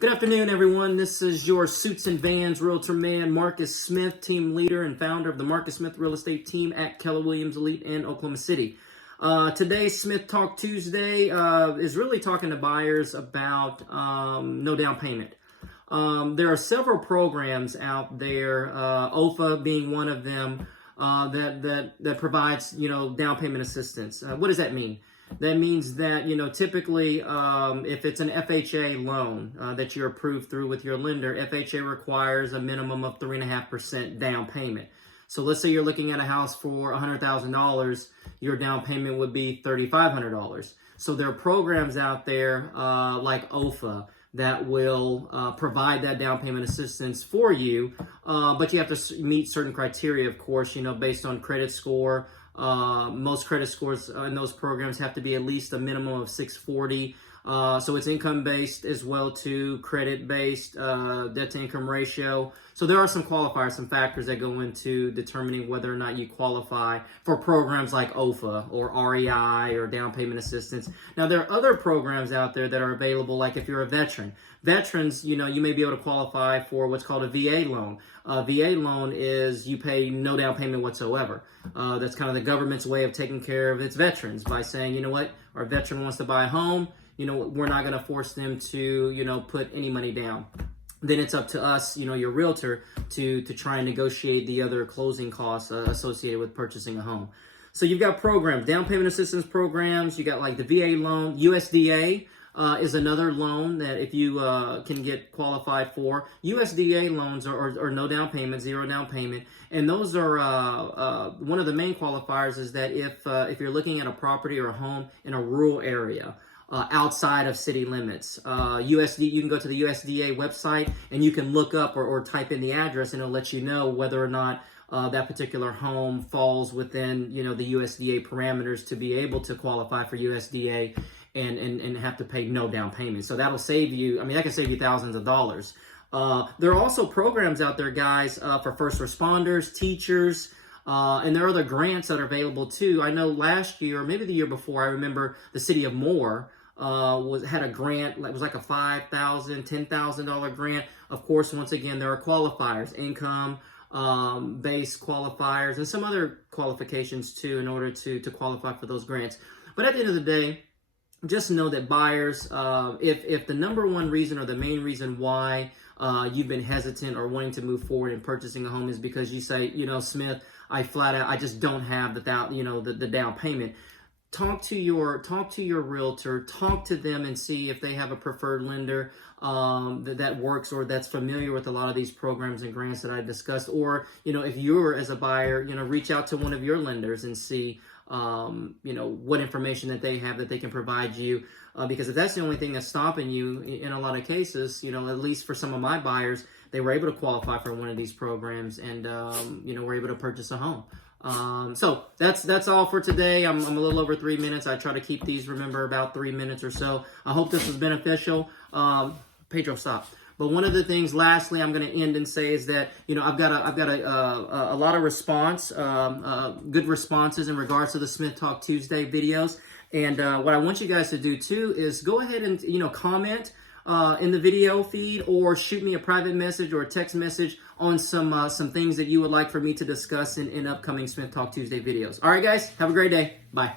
Good afternoon, everyone. This is your Suits and Vans Realtor man, Marcus Smith, team leader and founder of the Marcus Smith Real Estate Team at Keller Williams Elite in Oklahoma City. Today's Smith Talk Tuesday is really talking to buyers about no down payment. There are several programs out there, OFA being one of them, that provides down payment assistance. What does that mean? That means that, typically if it's an FHA loan that you're approved through with your lender, FHA requires a minimum of 3.5% down payment. So let's say you're looking at a house for $100,000, your down payment would be $3,500. So there are programs out there like OFA that will provide that down payment assistance for you, but you have to meet certain criteria, of course, based on credit score. Most credit scores in those programs have to be at least a minimum of 640. So it's income-based as well to credit-based, debt-to-income ratio. So there are some qualifiers, some factors that go into determining whether or not you qualify for programs like OFA or REI or down payment assistance. Now, there are other programs out there that are available, like if you're a veteran. Veterans, you may be able to qualify for what's called a VA loan. A VA loan is you pay no down payment whatsoever. That's kind of the government's way of taking care of its veterans by saying, you know what, our veteran wants to buy a home, we're not going to force them to, put any money down. Then it's up to us, your realtor, to try and negotiate the other closing costs associated with purchasing a home. So you've got programs, down payment assistance programs. You got like the VA loan, USDA. Is another loan that if you can get qualified for. USDA loans are no down payment, zero down payment, and those are one of the main qualifiers is that if you're looking at a property or a home in a rural area, outside of city limits. You can go to the USDA website and you can look up or type in the address and it'll let you know whether or not that particular home falls within the USDA parameters to be able to qualify for USDA and have to pay no down payment. So that'll save you, that can save you thousands of dollars. There are also programs out there, guys, for first responders, teachers, and there are other grants that are available too. I know last year, or maybe the year before, I remember the city of Moore had a grant. It was like a $5,000, $10,000 grant. Of course, once again, there are qualifiers, income based qualifiers, and some other qualifications too in order to qualify for those grants. But at the end of the day, just know that buyers, if the number one reason or the main reason why you've been hesitant or wanting to move forward in purchasing a home is because you say, Smith, I just don't have the down payment. Talk to your realtor, talk to them and see if they have a preferred lender that works or that's familiar with a lot of these programs and grants that I discussed. Or, if you're as a buyer, reach out to one of your lenders and see what information that they have that they can provide you. Because if that's the only thing that's stopping you in a lot of cases, at least for some of my buyers, they were able to qualify for one of these programs and, were able to purchase a home. So that's all for today. I'm a little over 3 minutes. I try to keep these, remember, about 3 minutes or so. I hope this was beneficial. Pedro, stop. But one of the things, lastly, I'm going to end and say is that I've got a lot of response, good responses in regards to the Smith Talk Tuesday videos. And what I want you guys to do too is go ahead and comment in the video feed or shoot me a private message or a text message on some things that you would like for me to discuss in upcoming Smith Talk Tuesday videos. All right, guys, have a great day. Bye.